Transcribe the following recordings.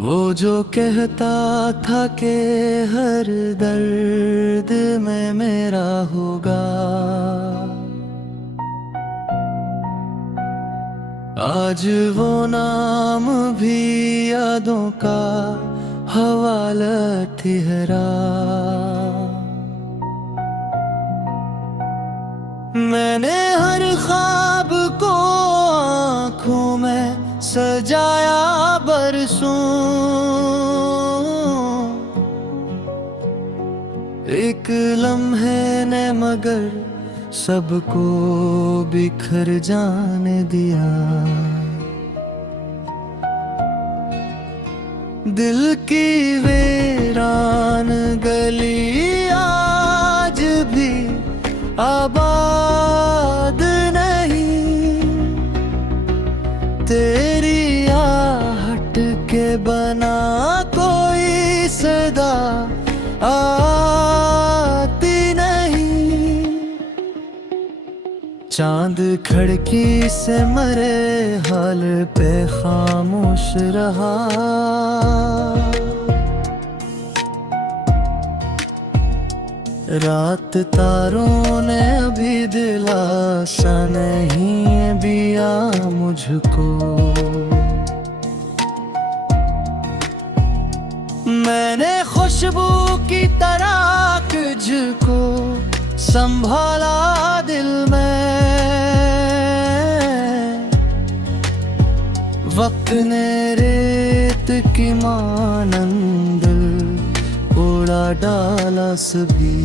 वो जो कहता था कि हर दर्द में मेरा होगा, आज वो नाम भी यादों का हवाला ठहरा। मैंने हर ख्वाब को आँखों में सजाया बरसों, एक लम्हे ने मगर सबको बिखर जाने दिया। दिल की वीरान गली आज भी आबाद नहीं, तेरी आहट के बना कोई सदा आती नहीं। चांद खिड़की से मरे हाल पे खामोश रहा, रात तारों ने अभी दिलासा नहीं दिया मुझको। मैंने खुशबू की तरह तुझको संभाला दिल में, वक्त ने रेत की मानंद उड़ा डाला सभी।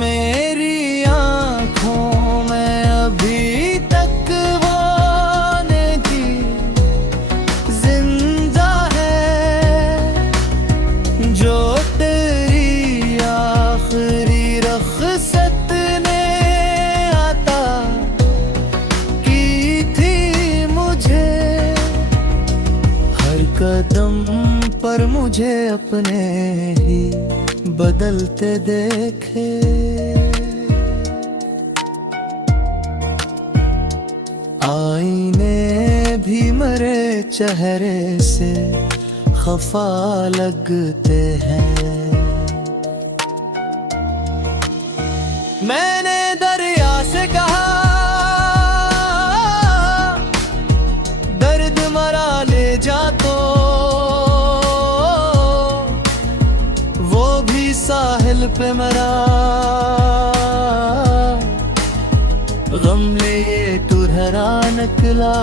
मेरी आँखों में अभी तक वो नेकी जिंदा है, जो तेरी आखिरी रख़्सत ने आता की थी मुझे। हर कदम पर मुझे अपने ही बदलते देखे, आईने भी मरे चेहरे से खफा लगते हैं। मैंने दरिया से कहा दर्द मरा ले जा, तो वो भी साहिल पे मरा। गम लिए टुरहरा निकला,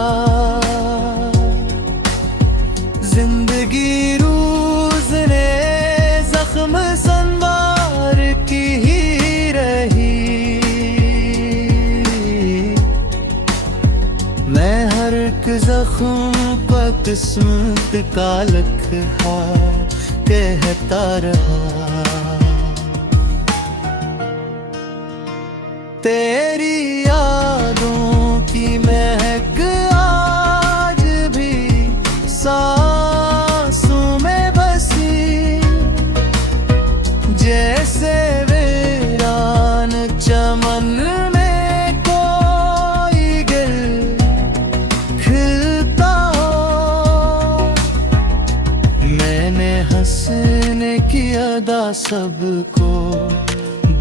जिंदगी रूज़ ने जख्म संवार की ही रही। मैं हर एक जख्म पर किस्मत का लिखा कहता रहा। तेरी यादों की महक आज भी सांसों में बसी, जैसे वीरान चमन में कोई गिल खिलता हो। मैंने हंसने की अदा सबको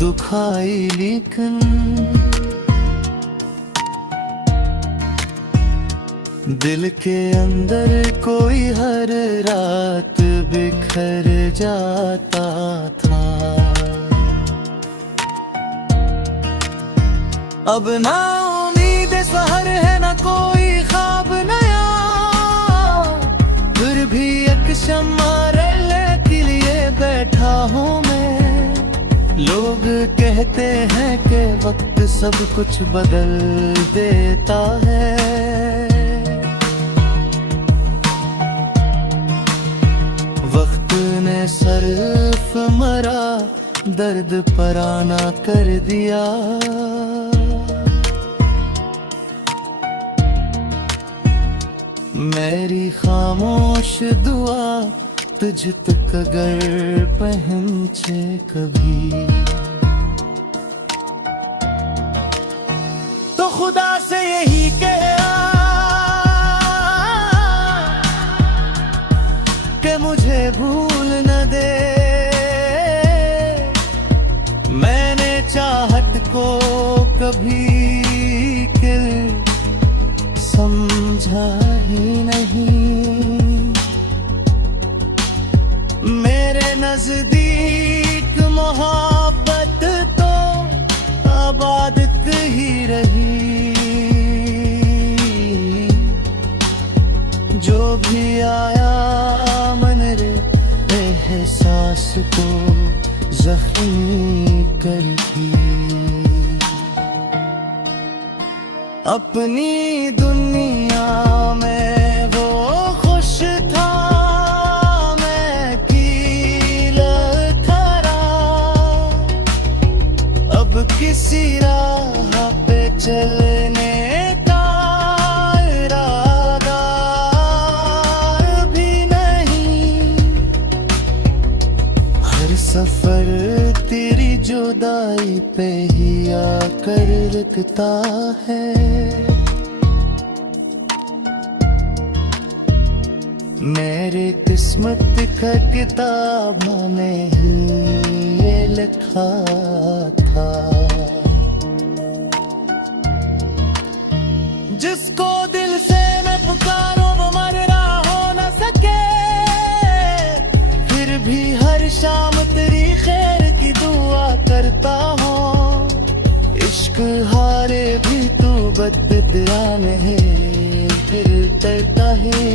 दुखाई, लेकिन दिल के अंदर कोई हर रात बिखर जाता था। अब ना उम्मीद सहर है ना कोई ख्वाब नया, फिर भी एक शम्मा के लिए बैठा हूँ मैं। लोग कहते हैं कि वक्त सब कुछ बदल देता है, वक्त ने सिर्फ मरा दर्द पराना कर दिया। मेरी खामोश दुआ तुझ तक अगर पहुंचे कभी, तो खुदा से यही कह के मुझे भूल न दे। मैंने चाहत को कभी किल समझा ही नहीं। मेरे नजदीक मोहब्बत तो आबादत ही रही। जो भी आया मन रे एहसास को जख्मी करती। अपनी दुनिया में वो खुश था, मैं अकेला था। अब किसी राह पे चलने का इरादा भी नहीं। हर सफर तेरी जुदाई पे ही आकर रुकता है। मेरे किस्मत का किताब में ही ये लिखा था। जिसको दिल से मैं पुकारूं वो मर रहा हो न सके। फिर भी हर शाम तेरी खैर की दुआ करता हूँ। इश्क हारे भी तू बददिया में है, फिर डरता है।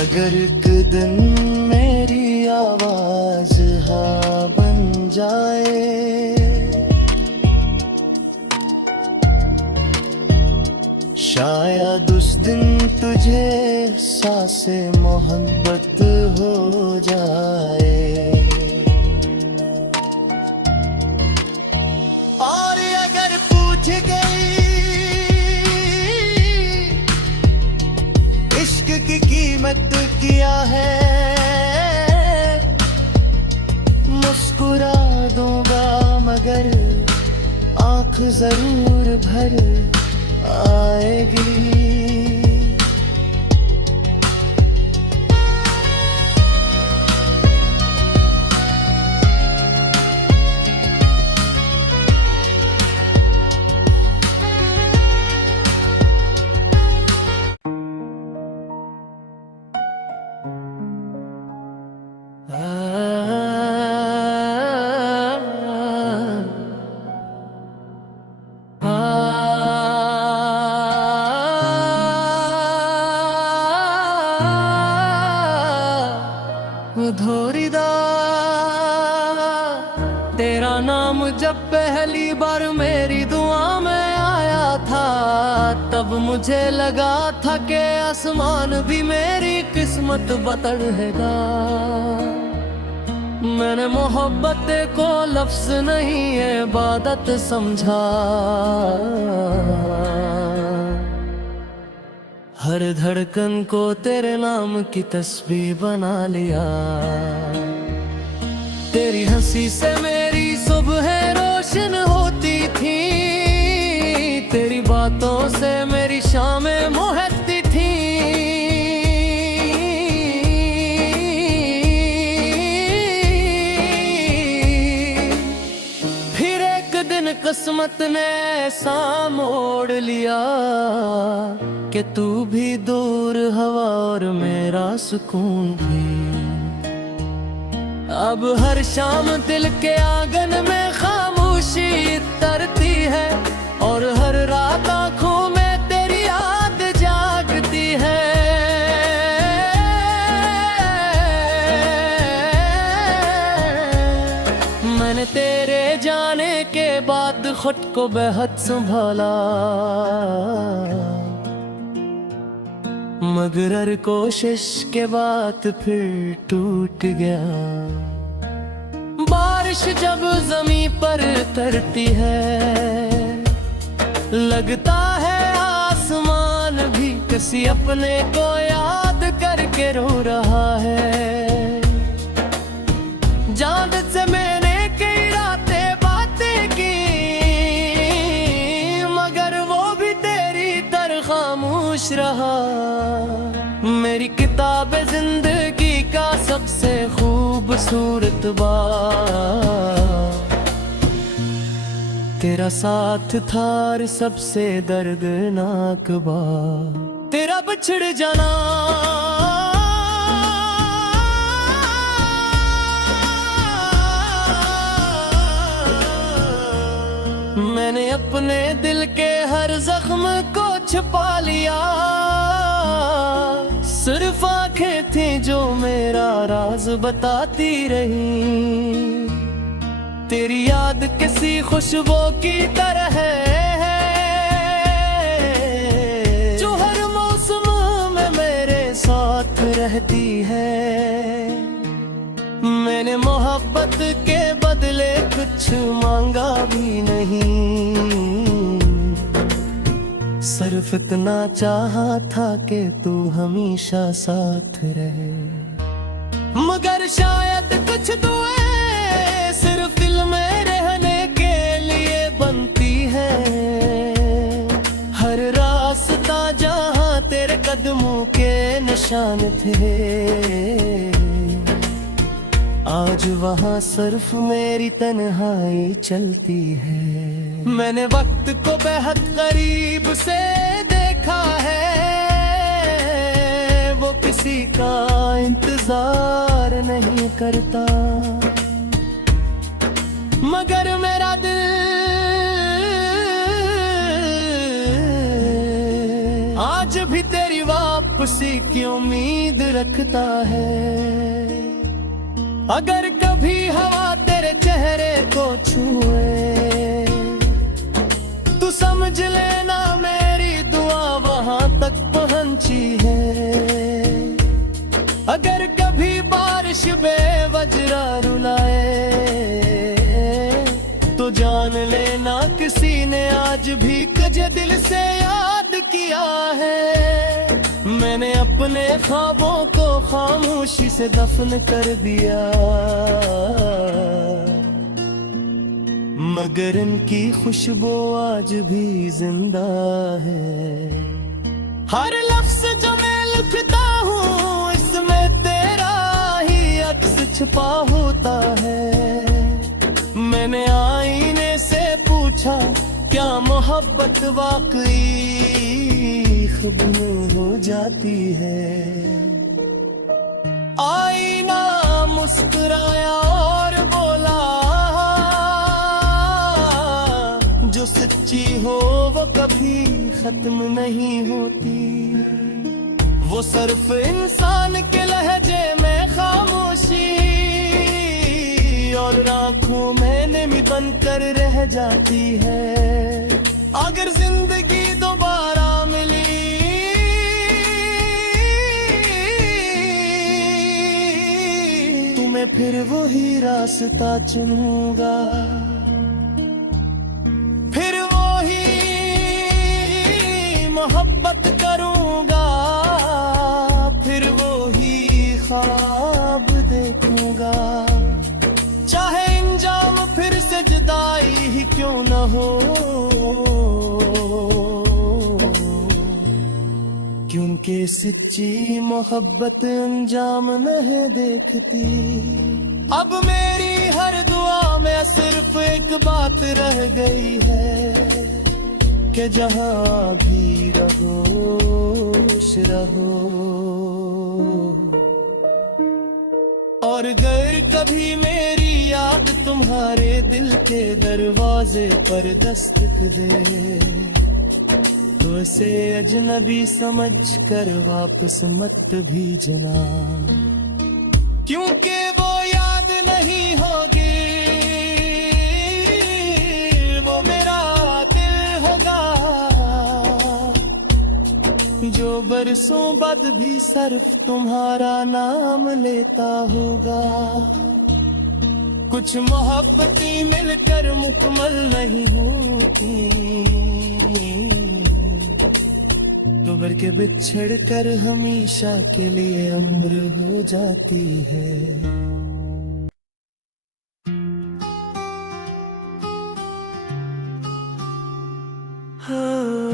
अगर एक दिन मेरी आवाज हाँ बन जाए, शायद उस दिन तुझे एहसासे मोहब्बत हो जाए। और अगर पूछ गई इश्क की कीमत क्या है, मुस्कुरा दूंगा मगर आंख जरूर भर आएगी। धोरीदा तेरा नाम जब पहली बार मेरी दुआ में आया था, तब मुझे लगा था कि आसमान भी मेरी किस्मत बतड़ेगा। मैंने मोहब्बत को लफ्ज नहीं इबादत समझा। हर धड़कन को तेरे नाम की तस्बीह बना लिया। तेरी हंसी से मेरी सुबह रोशन होती थी। तेरी बातों से मेरी शामें मोहती थी। फिर एक दिन किस्मत ने ऐसा मोड़ लिया कि तू भी दूर हवा और मेरा सुकून भी। अब हर शाम दिल के आंगन में खामोशी तरती है, और हर रात आंखों में तेरी याद जागती है। मैंने तेरे जाने के बाद खुद को बेहद संभाला, मगर हर कोशिश के बाद फिर टूट गया। बारिश जब ज़मीं पर तरती है, लगता है आसमान भी किसी अपने को याद करके रो रहा है। चांद से मैंने कई रातें बातें की, मगर वो भी तेरी तरह खामोश खामोश रहा। मेरी किताब जिंदगी का सबसे खूबसूरत बाब तेरा साथ था और सबसे दर्दनाक बात तेरा बिछड़ जाना। मैंने अपने दिल के हर जख्म को छुपा लिया, सिर्फ आंखें थी जो मेरा राज बताती रही। तेरी याद किसी खुशबू की तरह है जो हर मौसम में मेरे साथ रहती है। मैंने मोहब्बत के बदले कुछ मांगा भी नहीं, सिर्फ इतना चाहा था कि तू हमेशा साथ रहे। मगर शायद कुछ दुआएं सिर्फ दिल में रहने के लिए बनती है। हर रास्ता जहां तेरे कदमों के निशान थे, आज वहाँ सिर्फ मेरी तन्हाई चलती है। मैंने वक्त को बेहद करीब से देखा है, वो किसी का इंतजार नहीं करता। मगर मेरा दिल आज भी तेरी वापसी की उम्मीद रखता है। अगर कभी हवा तेरे चेहरे को छुए तू समझ लेना मेरी दुआ वहां तक पहुंची है। अगर कभी बारिश बेवजह रुलाए तो जान लेना किसी ने आज भी तुझे दिल से याद किया है। मैंने अपने ख्वाबों को खामोशी से दफन कर दिया, मगर इनकी खुशबू आज भी जिंदा है। हर लफ्ज जो मैं लिखता हूँ इसमें तेरा ही अक्स छिपा होता है। मैंने आईने से पूछा क्या मोहब्बत वाकई खुद में हो जाती है। आईना मुस्कुराया और बोला जो सच्ची हो वो कभी खत्म नहीं होती। वो सिर्फ इंसान के लहजे में खामोशी और आंखों में नमी बनकर रह जाती है। अगर जिंदगी दोबारा मिली तुम्हें फिर वही रास्ता चुनूंगा, फिर वही मोहब्बत करूंगा, फिर वही ख्वाब देखूंगा। चाहे इंजाम फिर से जुदाई ही क्यों न हो, क्योंकि सच्ची मोहब्बत अंजाम नहीं देखती। अब मेरी हर दुआ में सिर्फ एक बात रह गई है कि जहां भी रहो खुश रहो। और अगर कभी मेरी याद तुम्हारे दिल के दरवाजे पर दस्तक दे तो इसे अजनबी समझ कर वापस मत भेजना, क्योंकि वो याद नहीं होगी, वो मेरा दिल होगा जो बरसों बाद भी सिर्फ तुम्हारा नाम लेता होगा। कुछ मोहब्बतें मिलकर मुकम्मल नहीं होती, तो बल्कि बिछड़ कर हमेशा के लिए उम्र हो जाती है। हाँ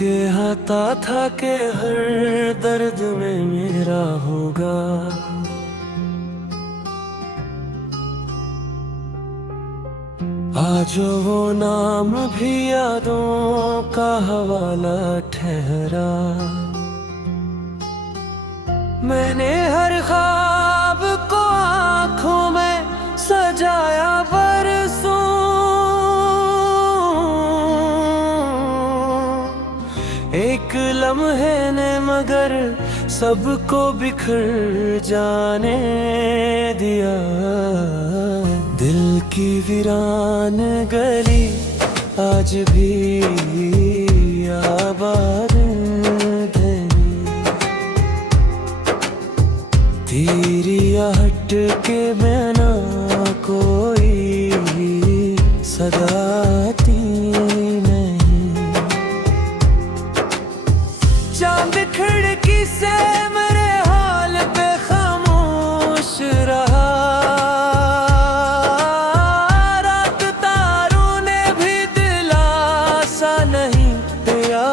के आता था कि हर दर्द में मेरा होगा। आज वो नाम भी यादों का हवाला ठहरा। मैंने हर ख्वाब को आँखों में सजाया बरसों। एक लम्हे ने मगर सबको बिखर जाने दिया। दिल की वीरान गली आज भी आबाद है। तेरी आहट के बिना कोई सदा आती नहीं। चांद खिड़की से मेरे हाल पे खामोश रहा। रात तारों ने भी दिलासा नहीं दिया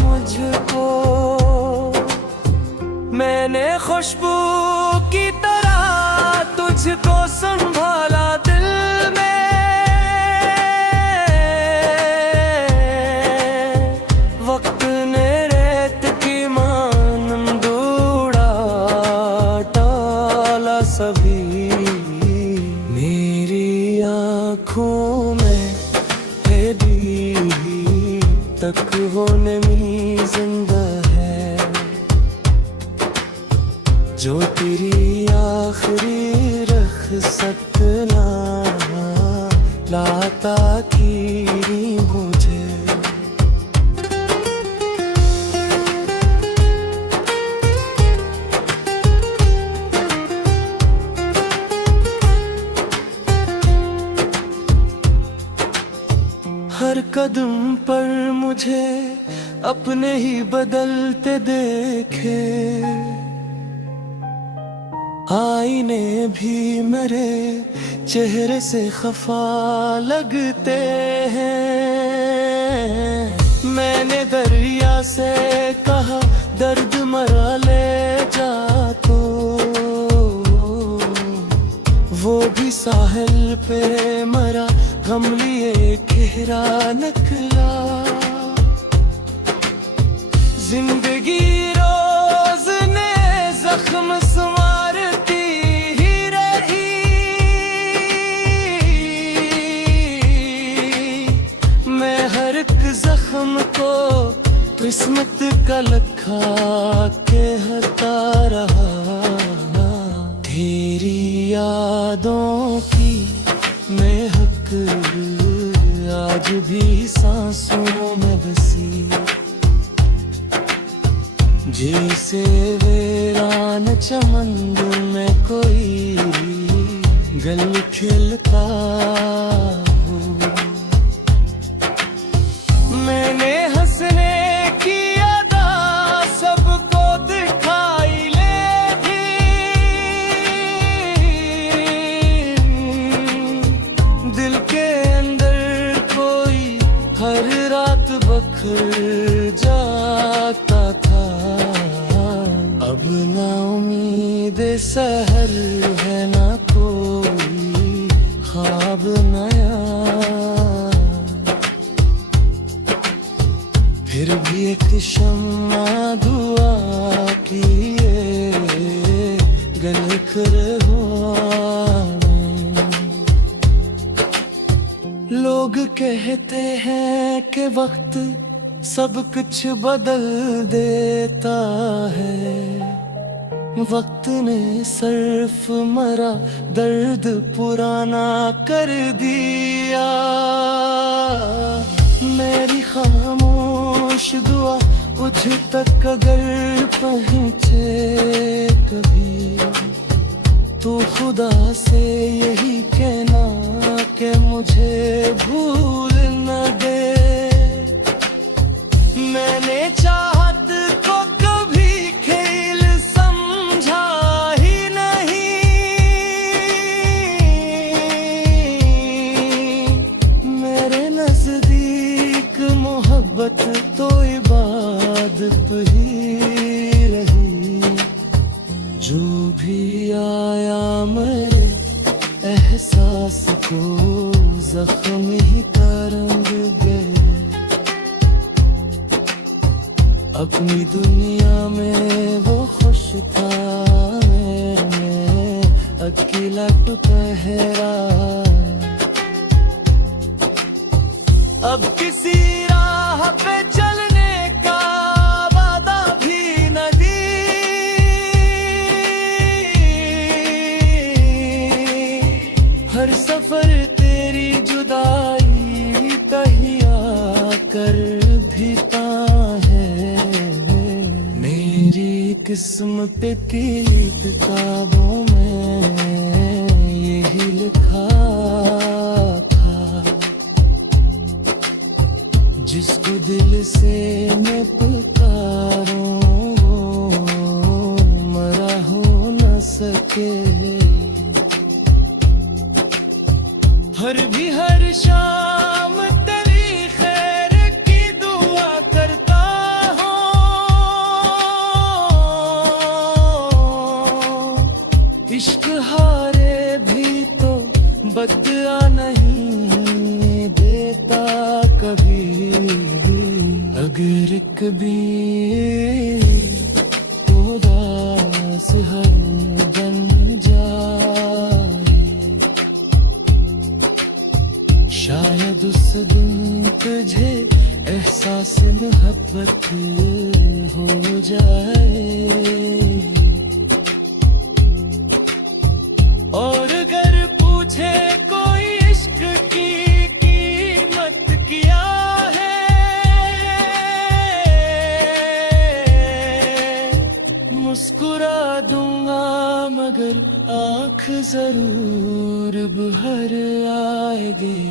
मुझको। मैंने खुशबू की तरह तुझको संभाला दिल में। वक्त ने रेत की मानंद उड़ा डाला सभी। मेरी आँखों में है भी तक वो नमी जिंदा है, जो तेरी आखिरी रख सकना लाता की मुझे। हर कदम पर मुझे अपने ही बदलते देखे। आईने भी मेरे चेहरे से खफा लगते हैं। मैंने दरिया से कहा दर्द मरा ले जा, तो वो भी साहिल पे मरा गम लिए गहरा निकला। जिंदगी रोज ने जख्म संवारती ही रही। मैं हर एक जख्म को किस्मत का लखा के हटा रहा। तेरी यादों की महक आज भी सांसों में बसी। जैसे वीरान चमन में कोई गल खिलता हो। मैंने हंसने की अदा सबको दिखाई लेकिन दिल के अंदर कोई हर रात बखर जाता था। अब ना उम्मीद सहर है ना कोई ख्वाब नया। फिर भी एक शम्मा दुआ किए गले खड़े हुआ। लोग कहते हैं कि वक्त सब कुछ बदल देता है। वक्त ने सिर्फ मरा दर्द पुराना कर दिया। मेरी खामोश दुआ उठ तक अगर पहुँचे कभी, तो खुदा से यही कहना कि मुझे भूल न दे। मैंने चाहत को कभी खेल समझा ही नहीं। मेरे नजदीक मोहब्बत तो इबादत आया मेरे एहसास को जख्म ही का रंग दे। अपनी दुनिया में वो खुश था, मैं अकेला तो ठहरा। अब किसी राह पे चलने का वादा भी न दी। हर सफर तेरी जुदाई तहिया कर भीता है। मेरी किस्मत की किताबों में यही लिखा था, जिसको दिल से मैं पुकारूं मरा हो न सके। हर शाम तेरी खैर की दुआ करता हूँ। इश्क हारे भी तो बदला नहीं देता कभी। अगर कभी उदास हर बन जाए, शायद उस दिन तुझे एहसास मोहब्बत हो जाए। और अगर पूछे कोई इश्क की कीमत क्या है, मुस्कुरा दूंगा मगर आँख जरूर भर आएगी।